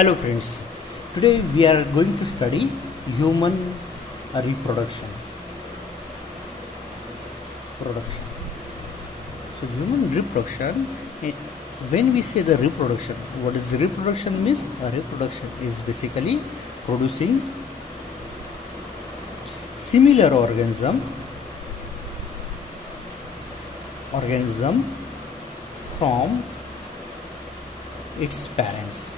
Hello friends, today we are going to study human reproduction. So human reproduction, when we say the reproduction, what is the reproduction means? A reproduction is basically producing similar organism from its parents.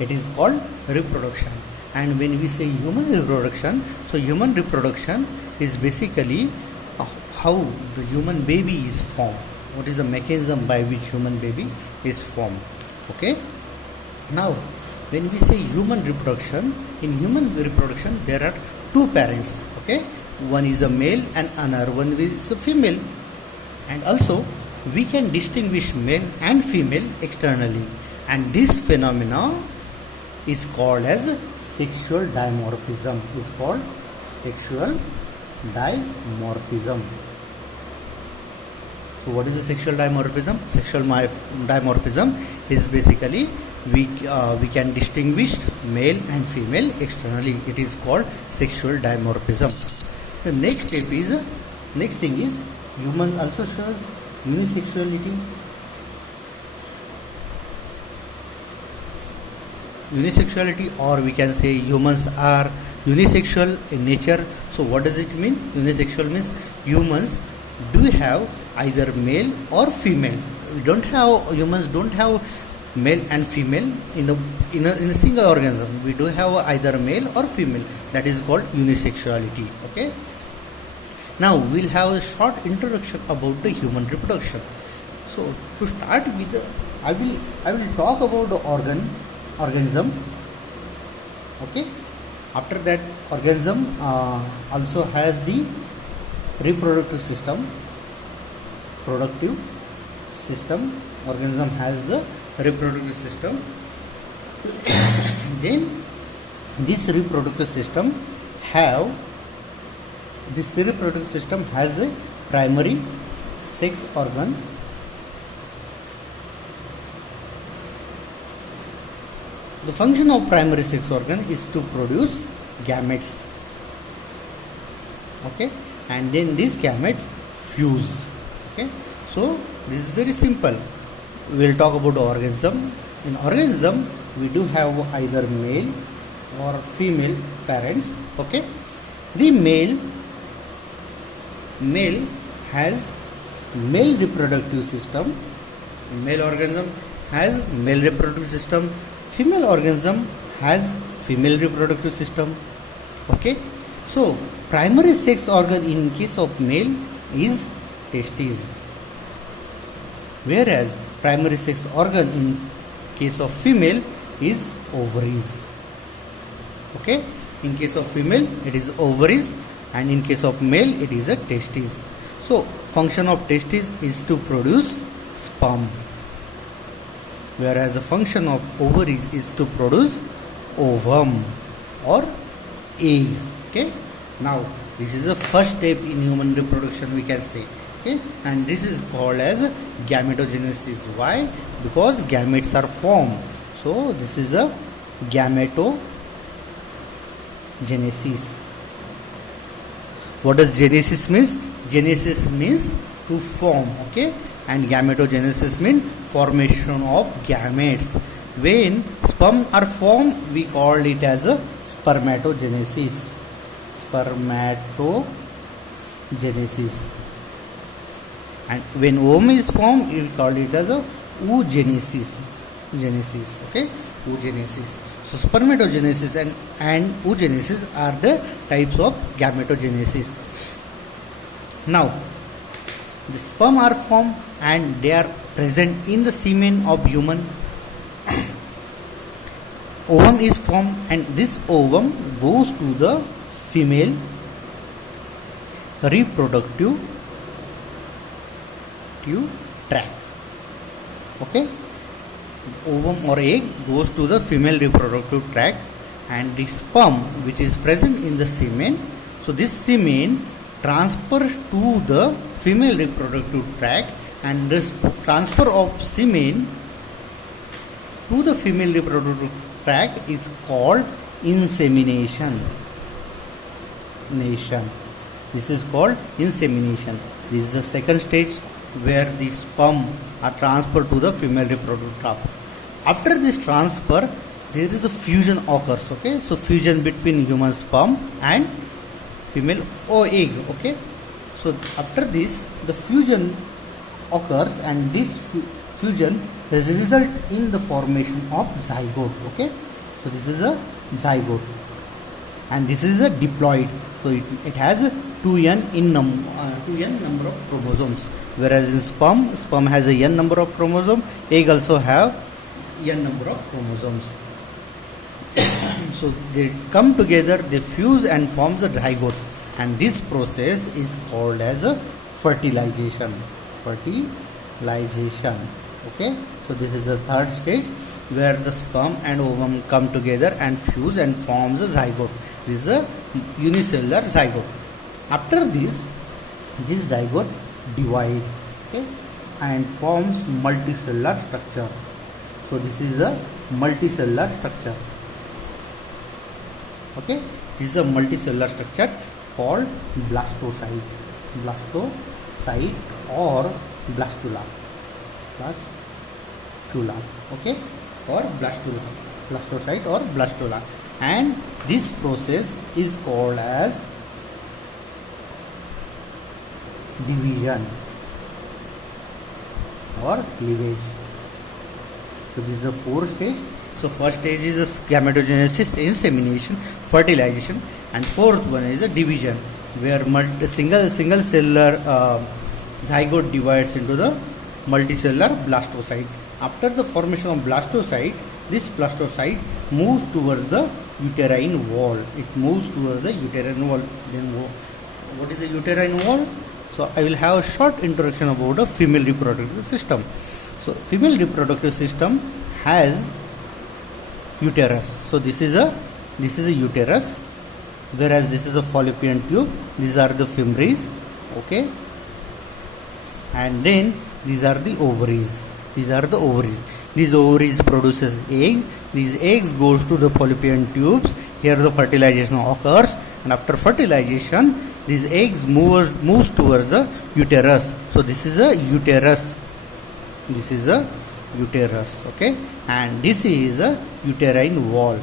It is called reproduction. And when we say human reproduction, so human reproduction is basically how the human baby is formed. What is the mechanism by which human baby is formed? Okay. Now, when we say human reproduction, in human reproduction there are two parents. Okay, one is a male and another one is a female. And also we can distinguish male and female externally. And this phenomena is called as sexual dimorphism. So what is the sexual dimorphism? Sexual dimorphism is basically we can distinguish male and female externally. It is called sexual dimorphism. The next thing is human also shows unisexuality. Unisexuality, or we can say humans are unisexual in nature. So what does it mean? Unisexual means humans do have either male or female. Humans don't have male and female in a single organism. We do have either male or female. That is called unisexuality. Okay. Now we'll have a short introduction about the human reproduction. So to start with, I will talk about the organism. Okay. After that, organism also has the reproductive system. Organism has the reproductive system. Then this reproductive system has a primary sex organ. The function of primary sex organ is to produce gametes. Okay, and then these gametes fuse. Okay, so this is very simple. We will talk about the organism. In organism, we do have either male or female parents. Okay, the male has male reproductive system. Male organism has male reproductive system. Female organism has female reproductive system. Okay, so primary sex organ in case of male is testes, whereas primary sex organ in case of female is ovaries. Okay, in case of female it is ovaries, and in case of male it is a testes. So function of testes is to produce sperm, whereas the function of ovaries is to produce ovum or egg. Okay, now this is the first step in human reproduction, we can say. Okay, and this is called as gametogenesis. Why? Because gametes are formed. So this is a gametogenesis. What does genesis means? Genesis means to form. Okay, and gametogenesis means formation of gametes. When sperm are formed, we call it as a spermatogenesis. And when ovum is formed, we call it as a oogenesis. Okay, oogenesis. So spermatogenesis and oogenesis are the types of gametogenesis. Now, the sperm are formed and they are present in the semen of human. Ovum is formed, and this ovum goes to the female reproductive tract. Okay, the ovum or egg goes to the female reproductive tract, and the sperm which is present in the semen, so this semen transfers to the female reproductive tract, and this transfer of semen to the female reproductive tract is called insemination. This is called insemination. This is the second stage where the sperm are transferred to the female reproductive tract. After this transfer, there is a fusion occurs. Okay, so fusion between human sperm and female egg. Okay, so after this, the fusion occurs, and this fusion has result in the formation of zygote. Okay, so this is a zygote, and this is a diploid. So it has 2n number of chromosomes, whereas in sperm has a n number of chromosomes. Egg also have n number of chromosomes. So they come together, they fuse and forms a zygote, and this process is called as a fertilization. Okay, so this is the third stage where the sperm and ovum come together and fuse and forms a zygote. This is a unicellular zygote. After this zygote divide, okay, and forms multicellular structure. So this is a multicellular structure. Okay, this is a multicellular structure called blastocyte or blastula. Okay, or blastocyte or blastula, and this process is called as division or cleavage. So this is the fourth stage. So first stage is gametogenesis, insemination, fertilization, and fourth one is a division, where single cellular zygote divides into the multicellular blastocyte. After the formation of blastocyte, this blastocyte moves towards the uterine wall. It moves towards the uterine wall. Then what is the uterine wall? So I will have a short introduction about the female reproductive system. So female reproductive system has uterus. So this is a uterus, whereas this is a fallopian tube. These are the femores. Okay, and then these are the ovaries. These ovaries produces egg. These eggs goes to the fallopian tubes. Here the fertilization occurs, and after fertilization, these eggs moves towards the uterus. So this is a uterus. Okay, and this is a uterine wall.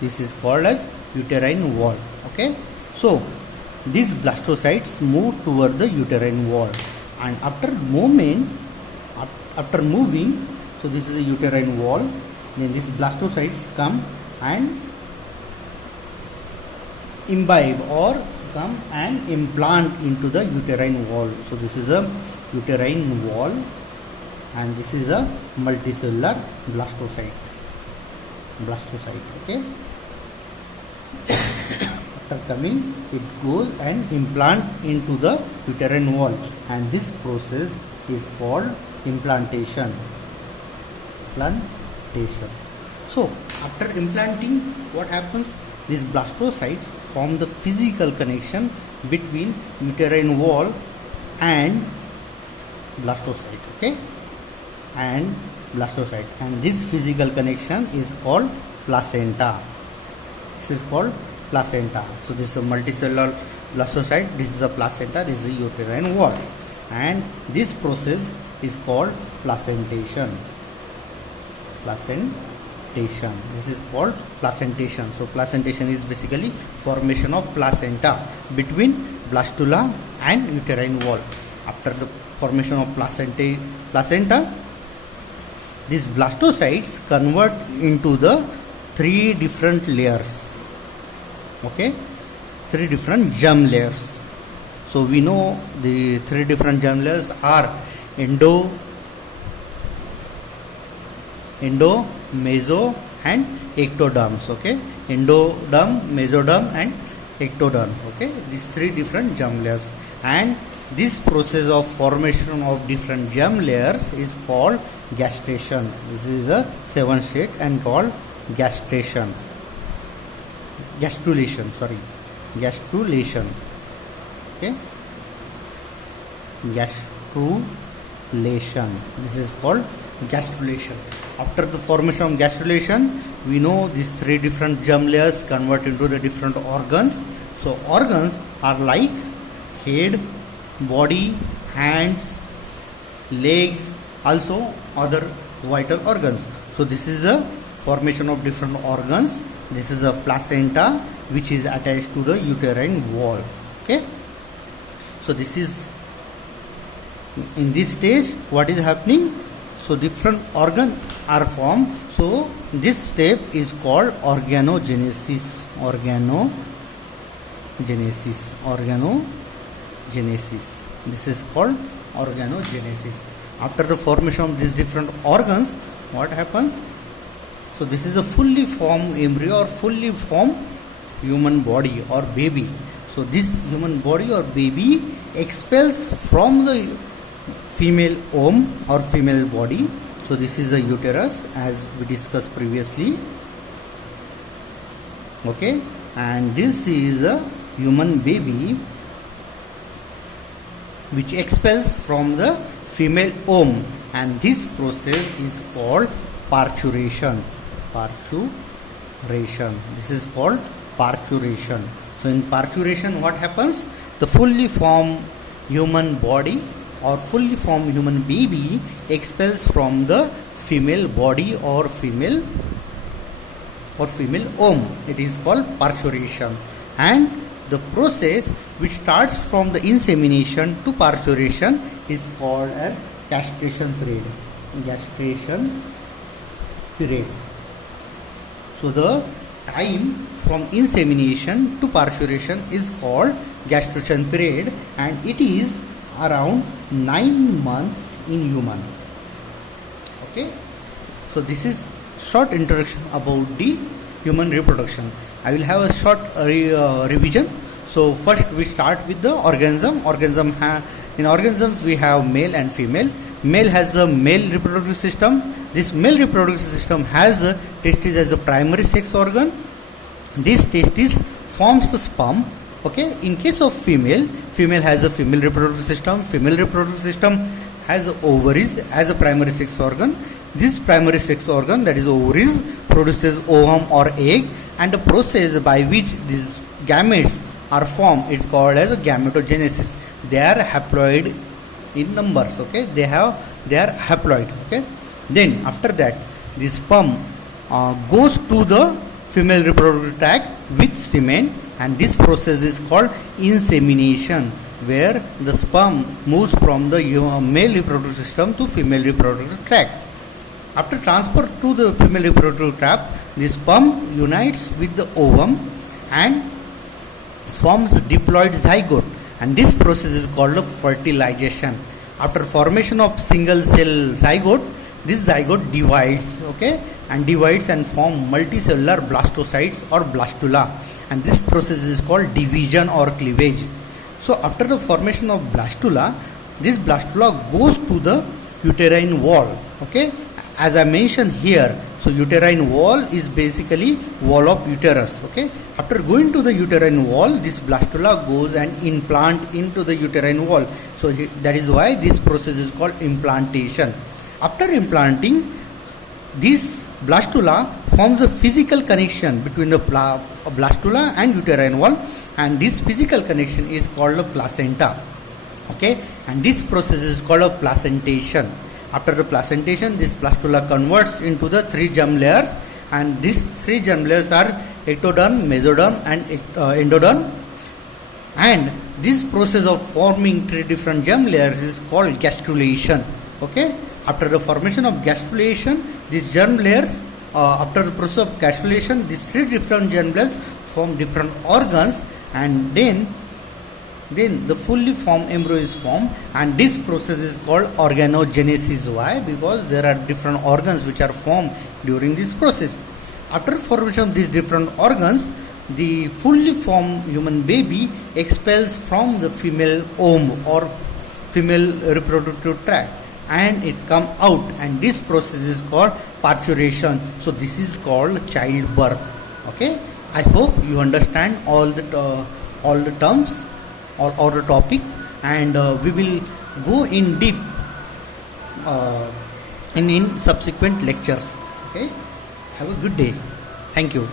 This is called as uterine wall. Okay, so these blastocytes move toward the uterine wall, and after moving, so this is a uterine wall. Then these blastocytes come and imbibe or come and implant into the uterine wall. So this is a uterine wall, and this is a multicellular blastocyte. Okay. After coming, it goes and implant into the uterine wall, and this process is called implantation. So after implanting, what happens? These blastocytes form the physical connection between uterine wall and blastocyte. Okay, and blastocyte, and this physical connection is called placenta. This is called placenta. So this is a multicellular blastocyte. This is a placenta. This is a uterine wall, and this process is called placentation. This is called placentation. So placentation is basically formation of placenta between blastula and uterine wall. After the formation of placenta, these blastocytes convert into the three different layers. Okay, three different germ layers. So we know the three different germ layers are endo, meso, and ectoderms. Okay, endoderm, mesoderm, and ectoderm. Okay, these three different germ layers, and this process of formation of different germ layers is called gastration. This is a seventh stage and called gastration. Gastrulation. Okay. gastrulation. This is called gastrulation. After the formation of gastrulation, we know these three different germ layers convert into the different organs. So organs are like head, body, hands, legs, also other vital organs. So this is a formation of different organs. This is a placenta which is attached to the uterine wall. Okay, so this is in this stage what is happening. So different organs are formed. So this step is called organogenesis. Organogenesis. This is called organogenesis. After the formation of these different organs, what happens? So this is a fully formed embryo or fully formed human body or baby. So this human body or baby expels from the female womb or female body. So this is a uterus as we discussed previously. Okay, and this is a human baby which expels from the female womb, and this process is called parturition. This is called parturition. So in parturition what happens? The fully formed human body or fully formed human baby expels from the female body or female womb. It is called parturition, and the process which starts from the insemination to parturition is called as gestation period. So the time from insemination to parturition is called gestation period, and it is around 9 months in human. Okay, so this is short introduction about the human reproduction. I will have a short revision. So first we start with the organism. In organisms we have male and female. Male has the male reproductive system. This male reproductive system has a testis as a primary sex organ. This testis forms the sperm. Okay, in case of female has a female reproductive system. Female reproductive system has ovaries as a primary sex organ. This primary sex organ, that is ovaries, produces ovum or egg, and the process by which these gametes are formed is called as gametogenesis. They are haploid in numbers. Okay, they are haploid. Okay, then after that the sperm goes to the female reproductive tract with semen, and this process is called insemination, where the sperm moves from the male reproductive system to female reproductive tract. After transfer to the female reproductive tract, the sperm unites with the ovum and forms diploid zygote, and this process is called fertilization. After formation of single cell zygote, this zygote divides, okay, and form multicellular blastocytes or blastula, and this process is called division or cleavage. So after the formation of blastula, this blastula goes to the uterine wall. Okay, as I mentioned here, so uterine wall is basically wall of uterus. Okay, after going to the uterine wall, this blastula goes and implant into the uterine wall. So that is why this process is called implantation. After implanting, this blastula forms a physical connection between the blastula and uterine wall, and this physical connection is called a placenta. Okay, and this process is called a placentation. After the placentation, this blastula converts into the 3 germ layers, and these 3 germ layers are ectoderm, mesoderm and endoderm, and this process of forming 3 different germ layers is called gastrulation. Okay, after the formation of gastrulation, this germ layer, after the process of gastrulation, these 3 different germ layers form different organs, and then the fully formed embryo is formed, and this process is called organogenesis. Why? Because there are different organs which are formed during this process. After formation of these different organs, the fully formed human baby expels from the female womb or female reproductive tract, and it comes out, and this process is called parturition. So this is called childbirth. Okay, I hope you understand all the terms or the topic, and we will go in deep in subsequent lectures. Okay, have a good day. Thank you.